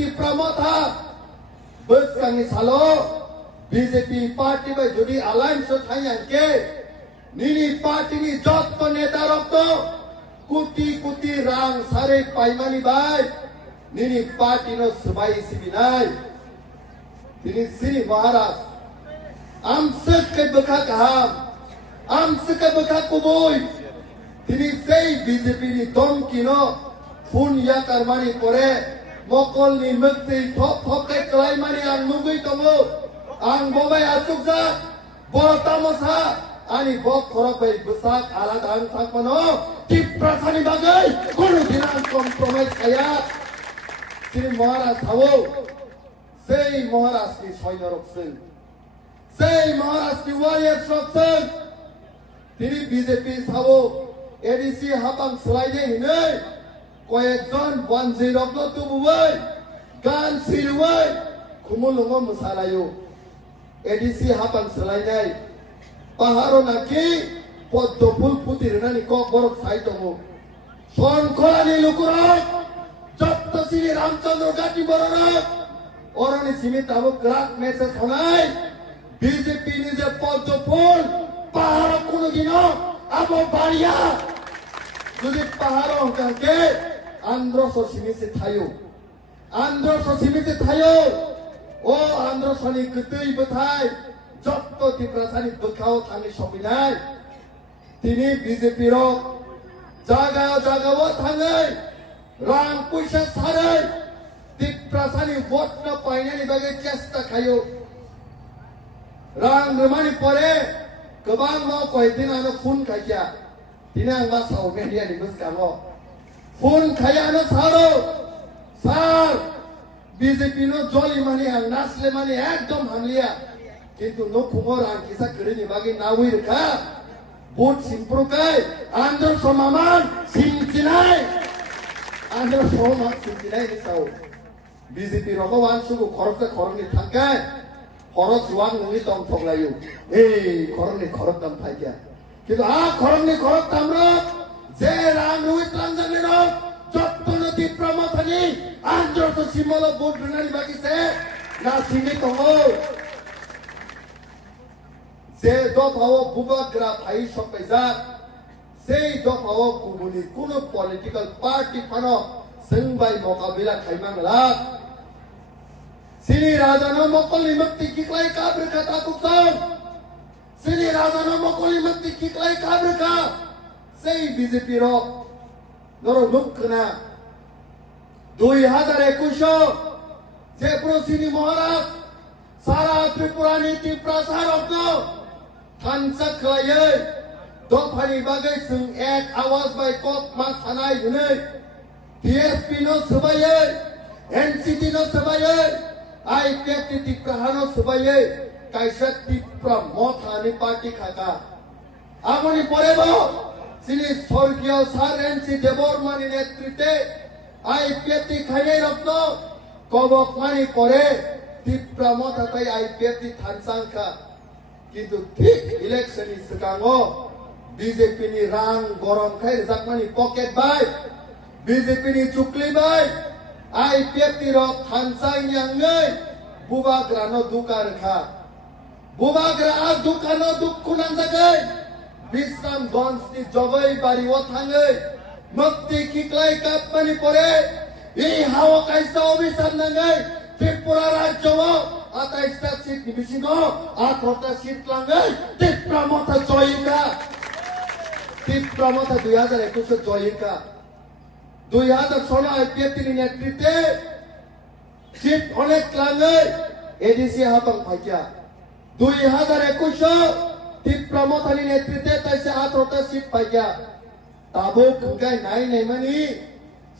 tipramatha beskangi salo BJP party by jodi alliance thayang ke nini party ni jotto neta rokto kuti rang sare paimani bai nini party no sabai sibinai tini Sri Maharaj amsak ke bekha kaham amsak ke bekha kuboi tini sei BJP ni domki no phun ya karmani pore mokol ni mukti thop ke kalai mani ang mugui tomo ang bobai asuksa bortamosa ani bok khorok bai besak alat ang thakmano tiprasani bagai kono dinan compromise kaya Sri Maharaj thabo sei Maharaj ki soinorok sing sei Maharaj ki warrior shop sing tini BJP thabo ADC hapang slide hinai কয়েকজন bungee রক্ত তুবুই গান সিরুই খুমুলুঙ্গ মুসালায়ু ADC হাপান সলাইনাই পাহাড় নাকি পদ্মফুল পুতিরনানি cock বরফ সাইতমু শঙ্করানি লুকুরক যত্ত শ্রী রামচন্দ্র গাটি বররক অরণি সীমিত আবু গ্রাক মেসে খনাই বিজেপি নিজে পদ্মফুল পাহাড় কোনদিন আবু বাড়িয়া যদি পাহাড় অঙ্কাকে Androso simisi thayo Androso simisi thayo o Androsoni ketui betai jotto tiprasani bekhao thangi sopinai tini BJP rok jaga o thangai rang puisa sarai tiprasani vote na painani bagai chesta khayo rang remani pore kebang mau koitin ano phun khaikya tini angba sau media ni buskamo phun khaya no chharo sir BJP no joli mani ang nasle mani ekdom hamliya kintu no khumor ang kisa krini bagi nawir kha bot simprokai andor somaman simchinai andor somaman simchinai ni sao BJP rogowan sugu khorokta khoroni thangkai khorok juang ngi tong thoglayu khoroni khorok tam thaikya kintu khoroni khorok tamro যে রাম রোহিত রঞ্জন যত্ন নদী প্রমথনি আঞ্জর তো Shimul boat নানি বাকিছে না সীমিত হও যে দফাও বুবাগ্রা ভাই সবাইজা সেই দফাও কুবুনি কোন পলিটিক্যাল পার্টি ফানো সঙ্গবাই মোকাবিলা খাইমাংলা সিনি রাজানো মকলি মুক্তি কিকলাই কাবর কথা কুকসং সিনি রাজানো মকলি মুক্তি কিকলাই কাবর কা সেই বিজেপি রক নরো লুকনা 2021 যে প্রসিনি মহারাজ সারা ত্রিপুরানি ত্রিপ্রাসার রক থানসা খায়ে দফানি বাগৈ সুং এক আওয়াজ বাই কক মা থানাই হুনে টিএসপি নো সবাইয়ে এনসিটি নো সবাইয়ে আইপিএফটি ত্রিপ্রাহানো সবাইয়ে কাইসা ত্রিপুরা মথানি পার্টি খাকা আমনি পরেব শ্রী স্বর্গীয় স্যার এনসি দেববর্মানি নেতৃত্বে আইপিএফটি খাইয়ে রত্ন কবকমানি পরে ত্রিপুরা মথাতাই আইপিএফটি থানসাংখা কিন্তু ঠিক ইলেকশন সিগাঙো BJP ni rang gorom khai jakmani pocket bai BJP ni chukli bai IPF rok thansang yang nei bubagra no dukar kha bubagra a dukano dukkunan jagai Bisram Gons ni jogai bari o thangai mukti kiklai kapmani pore ei hawa kaisa obishan nangai Tripura rajyo 28টা seat নিবিসিং 18টা seat লাঙ্গাই ত্রিপুরা মথা জয়িকা ত্রিপুরা মথা 2021 জয়িকা 2016 IPFT নেতৃত্বে seat অনেক Langai ADC হাবাং ফাইকা 2021 ত্রিপুরা মথানি নেতৃত্বে তাইসে 18টা seat পাইকা তাবো খুঙ্গাই নাই নাইমানি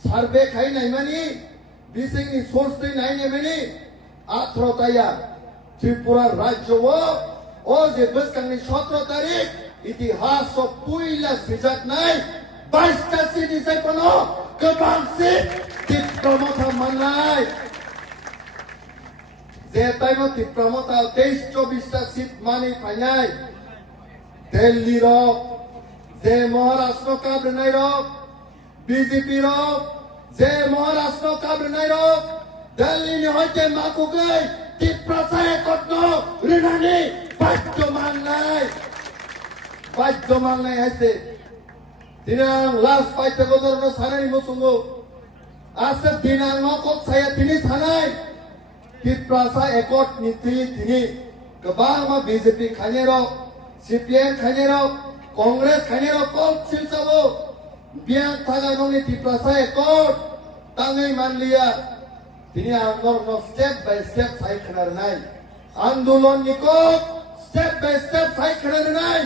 survey খাই নাইমানি বিসিংনি সোর্স নাই নাইমানি 18টায়া ত্রিপুরা রাজ্য ও যে বসকাংনি 17 তারিখ ইতিহাস ও পুইলা সিজাক নাই 22টা সিট ইসে কোনো গোবাং সিট ত্রিপুরা মথা মানলাই যে টাইমে ত্রিপুরা মথা 23-24টা সিট মানি ফাইনাই দিল্লি রক যে মহারাষ্ট্র কাবরনাই রক বিজেপি রক যে মহারাষ্ট্র কাবরনাই রক Delhi ni hoite makugai tiprasai kotno rinani bajjo mangnai haise dinang last fight ko dorno sanai musungo ase dinang ngokok saya tini sanai tiprasai ekot niti tini kebang ma BJP khanyero CPM khanyero Congress khanyero kol silsabo biang thaga nongni tiprasai ekot tangai manliya তিনি আন্দোলন step by step সাইখানার নাই আন্দোলন নিকক step by step সাইখানার নাই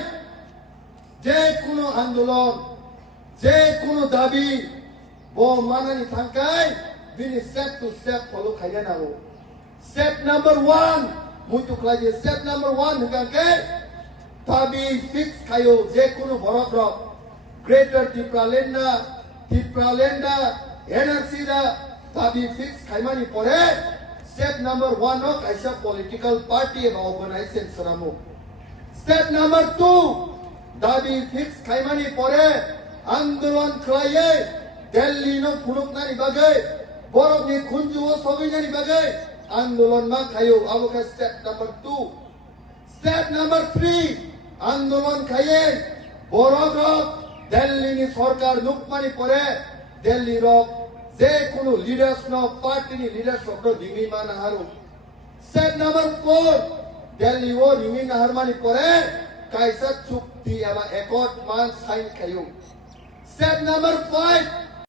যে কোনো আন্দোলন যে কোনো দাবি ও মানানি থাকায় বিনি স্টেপ টু স্টেপ ফলো খাইয়া নাও স্টেপ নাম্বার 1 মুতুকলাজি স্টেপ নাম্বার 1 হুকাকে দাবি ফিক্স খাইও যে কোনো বড় গ্রেটার টিপ্রালেন্ডা এনআরসিরা দাবি ফিক্স খাইমানি পরে স্টেপ নাম্বার 1 ও কাইসা পলিটিক্যাল পার্টি এবং অর্গানাইজেশন সরামো স্টেপ নাম্বার 2 দাবি ফিক্স খাইমানি পরে আন্দোলন খাইয়ে দিল্লি নো ফুলুকনানি বাগে বরফনি খুঞ্জুও সবিনানি বাগে আন্দোলন মা খাইও আবকা স্টেপ নাম্বার 2 স্টেপ নাম্বার 3 আন্দোলন খাইয়ে বরফ দিল্লি নি সরকার নুকমানি পরে দিল্লি রক যে কোনো লিডার্স ন পার্টি নি লিডার্স অফ দিমি মান হারু স্টেপ নাম্বার 4 দিল্লি ও দিমি নাহারমানি পরে কাইসা চুক্তি এবা একট মান সাইন খাইও স্টেপ নাম্বার 5